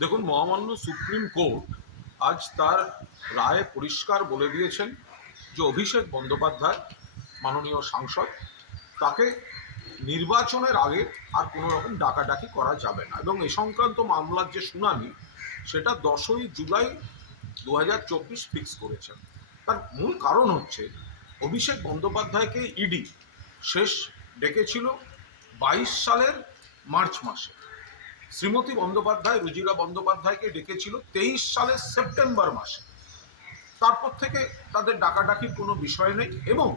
দেখুন, মহামান্য supreme court আজ তার রায়ে পরিষ্কার বলে দিয়েছেন যে অভিষেক বন্দ্যোপাধ্যায়, মাননীয় সাংসদ, তাকে নির্বাচনের আগে আর কোনো রকম ডাকাডাকি করা যাবে না। এবং এ সংক্রান্ত মামলার যে শুনানি, সেটা দশই জুলাই দু হাজার চব্বিশ ফিক্স করেছেন। তার মূল কারণ হচ্ছে, অভিষেক বন্দ্যোপাধ্যায়কে ইডি শেষ ডেকেছিল বাইশ সালের মার্চ মাসে। শ্রীমতী বন্দ্যোপাধ্যায়, রুজিরা বন্দ্যোপাধ্যায়কে ডেকেছিল তেইশ সালের সেপ্টেম্বর মাসে। তারপর থেকে তাদের ডাকাডাকির কোনো বিষয় নেই এবং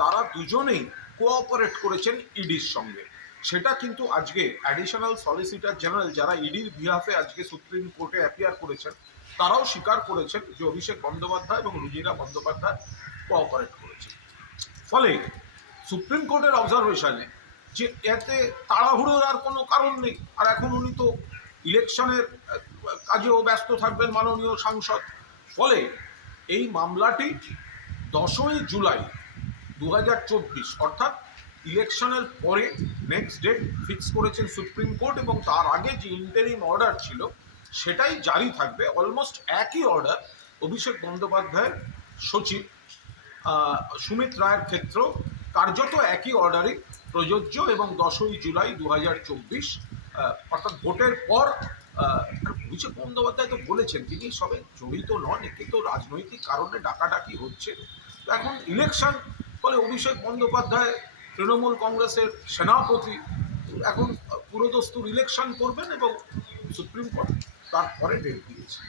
তারা দুজনেই কোঅপারেট করেছেন ইডির সঙ্গে। সেটা কিন্তু আজকে অ্যাডিশনাল সলিসিটার জেনারেল যারা ইডির বিহাফে আজকে সুপ্রিম কোর্টে অ্যাপিয়ার করেছেন, তারাও স্বীকার করেছেন যে অভিষেক বন্দ্যোপাধ্যায় এবং রুজিরা বন্দ্যোপাধ্যায় কোঅপারেট করেছেন। ফলে সুপ্রিম কোর্টের অবজারভেশনে যে এতে তাড়াহুড়োর আর কোনো কারণ নেই। আর এখন উনি তো ইলেকশনের কাজেও ব্যস্ত থাকবেন মাননীয় সাংসদ। ফলে এই মামলাটি দশই জুলাই দু হাজার চব্বিশ, অর্থাৎ ইলেকশনের পরে নেক্সট ডেট ফিক্স করেছেন সুপ্রিম কোর্ট এবং তার আগে যে ইন্টারিম অর্ডার ছিল, সেটাই জারি থাকবে। অলমোস্ট একই অর্ডার অভিষেক বন্দ্যোপাধ্যায়ের সচিব সুমিত রায়ের ক্ষেত্রেও কার্যত একই অর্ডারে প্রযোজ্য এবং দশই জুলাই দু হাজার চব্বিশ অর্থাৎ ভোটের পর অভিষেক বন্দ্যোপাধ্যায় তো বলেছেন, তিনি সবে জড়িত নন, একে তো রাজনৈতিক কারণে ডাকাডাকি হচ্ছে। তো এখন ইলেকশন ফলে অভিষেক বন্দ্যোপাধ্যায়, তৃণমূল কংগ্রেসের সেনাপতি, এখন পুরোদস্তুর ইলেকশন করবেন এবং সুপ্রিম কোর্ট তারপরে ডেট দিয়েছে